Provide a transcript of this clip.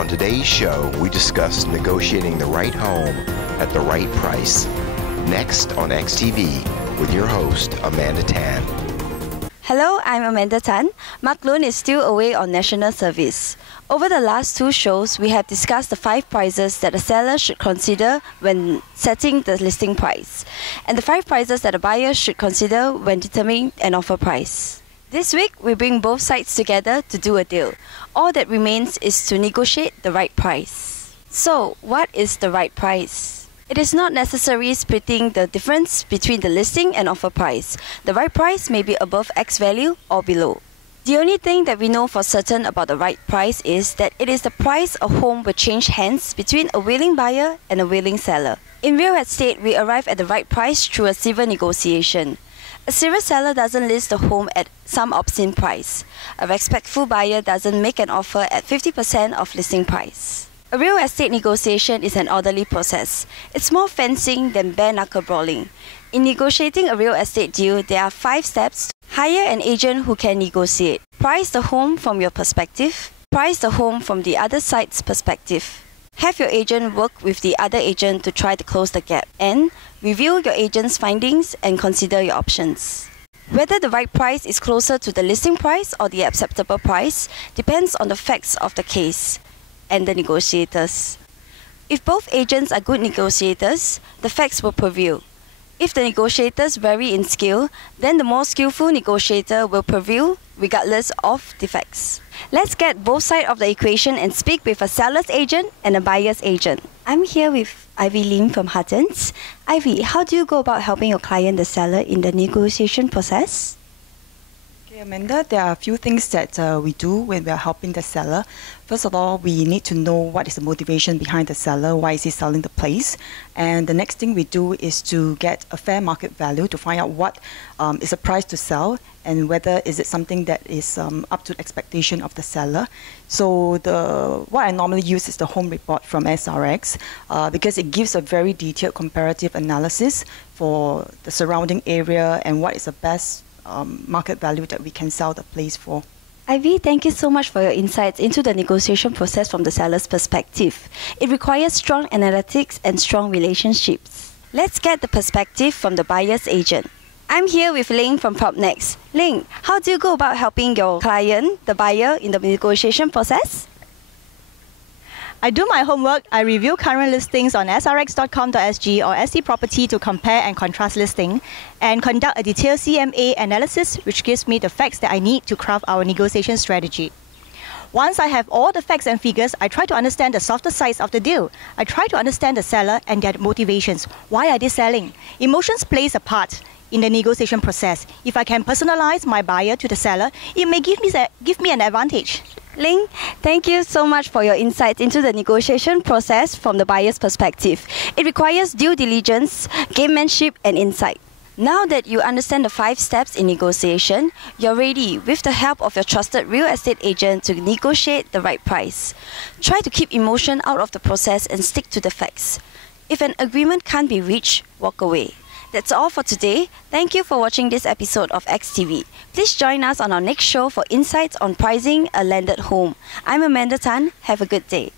On today's show, we discuss negotiating the right home at the right price. Next on XTV with your host, Amanda Tan. Hello, I'm Amanda Tan. Mark Loon is still away on national service. Over the last two shows, we have discussed the 5 prices that a seller should consider when setting the listing price, and the 5 prices that a buyer should consider when determining an offer price. This week, we bring both sides together to do a deal. All that remains is to negotiate the right price. So, what is the right price? It is not necessarily splitting the difference between the listing and offer price. The right price may be above X value or below. The only thing that we know for certain about the right price is that it is the price a home will change hands between a willing buyer and a willing seller. In real estate, we arrive at the right price through a civil negotiation. A serious seller doesn't list the home at some obscene price. A respectful buyer doesn't make an offer at 50% of listing price. A real estate negotiation is an orderly process. It's more fencing than bare-knuckle brawling. In negotiating a real estate deal, there are 5 steps. Hire an agent who can negotiate. Price the home from your perspective. Price the home from the other side's perspective. Have your agent work with the other agent to try to close the gap. And review your agent's findings and consider your options. Whether the right price is closer to the listing price or the acceptable price depends on the facts of the case and the negotiators. If both agents are good negotiators, the facts will prevail. If the negotiators vary in skill, then the more skillful negotiator will prevail regardless of the facts. Let's get both sides of the equation and speak with a seller's agent and a buyer's agent. I'm here with Ivy Lim from Huttons. Ivy, how do you go about helping your client, the seller, in the negotiation process? Okay, Amanda, there are a few things that we do when we are helping the seller. First of all, we need to know what is the motivation behind the seller, why is he selling the place. And the next thing we do is to get a fair market value to find out what is the price to sell and whether is it something that is up to expectation of the seller. So what I normally use is the home report from SRX because it gives a very detailed comparative analysis for the surrounding area and what is the best market value that we can sell the place for. Ivy, thank you so much for your insights into the negotiation process from the seller's perspective. It requires strong analytics and strong relationships. Let's get the perspective from the buyer's agent. I'm here with Ling from PropNext. Ling, how do you go about helping your client, the buyer, in the negotiation process? I do my homework. I review current listings on srx.com.sg or SC Property to compare and contrast listing and conduct a detailed CMA analysis which gives me the facts that I need to craft our negotiation strategy. Once I have all the facts and figures, I try to understand the softer sides of the deal. I try to understand the seller and their motivations. Why are they selling? Emotions plays a part in the negotiation process. If I can personalize my buyer to the seller, it may give me an advantage. Ling, thank you so much for your insights into the negotiation process from the buyer's perspective. It requires due diligence, gamemanship, and insight. Now that you understand the 5 steps in negotiation, you're ready, with the help of your trusted real estate agent, to negotiate the right price. Try to keep emotion out of the process and stick to the facts. If an agreement can't be reached, walk away. That's all for today. Thank you for watching this episode of XTV. Please join us on our next show for insights on pricing a landed home. I'm Amanda Tan. Have a good day.